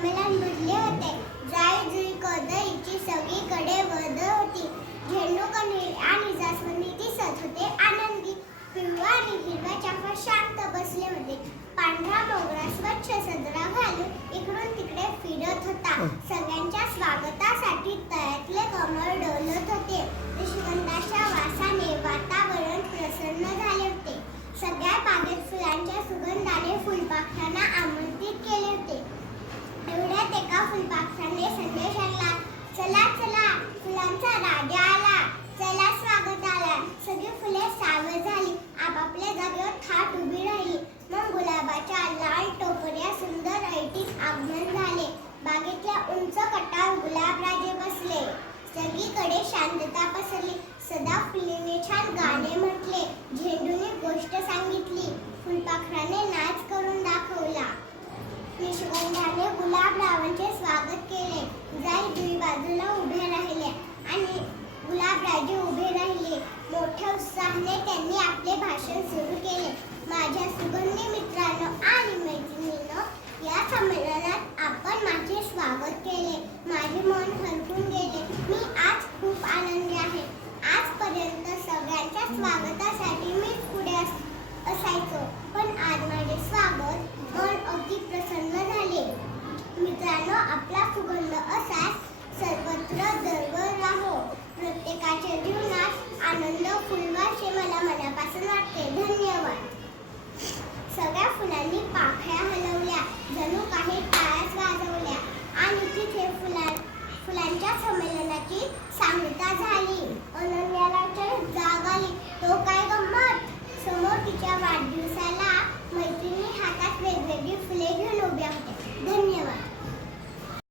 संमेलन भरले होते जाई जुई कदईची सगळीकडे वद होती झेंडू कण्हेरी आणि जास्वंदी दिसत होते आनंदी. पिवळा आणि हिरवा चाफा शांत बसले होते. पांढरा मोगरा स्वच्छ सदरा घालून इकडून तिकडे फिरत होता सगळ्यांच्या स्वागतासाठी तळ्यातले कमळ डोलत होते निशिगंधाच्या वासाने वातावरण प्रसन्न झाले होते सगळ्या बागेत फुलांच्या सुगंधाने फुलपाखरांना आमंत्रित केले होते एवढ्यात एका फुलपाखराने संदेश आणला चला चला फुलांचा राजा आला चला स्वागत आला सगळी फुले सावध झाली. आपापल्या जागेवर थाट उभी राहिली. मग गुलाबाच्या लाल टोपऱ्या सुंदर ऐटीत आगमन झाले. बागेतल्या उंच कटावर गुलाबराजे बसले. सगळीकडे शांतता पसरली. सदा फुलेने छान गाणे म्हटले. झेंडूने गोष्ट सांगितली फुलपाखराने नाच करून दाखवला निशिगंधाने गुलाबरावांचे स्वागत केले जाई जुई बाजूला उभे राहिले आणि गुलाबराजे उभे राहिले मोठ्या उत्साहाने त्यांनी आपले भाषण सुरू केले. माझ्या सुगंधी मित्रांनो आणि मैत्रिणींनो या संमेलनात आपण माझे स्वागत केले. माझे मन हरपून गेले. मी आज खूप आनंदी आहे. आजपर्यंत सगळ्यांच्या स्वागतासाठी मी पुढे असायचो. पण आज माझे स्वागत मन अगदी प्रसन्न झाले. मित्रांनो आपला सुगंध असाच सर्वत्र दरवर राहो. प्रत्येकाच्या जीवनात आनंद फुलवाचे मला मनापासून वाटते. धन्यवाद. सगळ्या फुलांनी पाखळ्या हलवल्या. जणू काही टाळ्याच वाजवल्या. आणि तिथे फुला फुलांच्या संमेलनाची सांगता झाली. अनन्याला जाग आली. तो काय गंमत? समोर तिच्या वाढदिवसा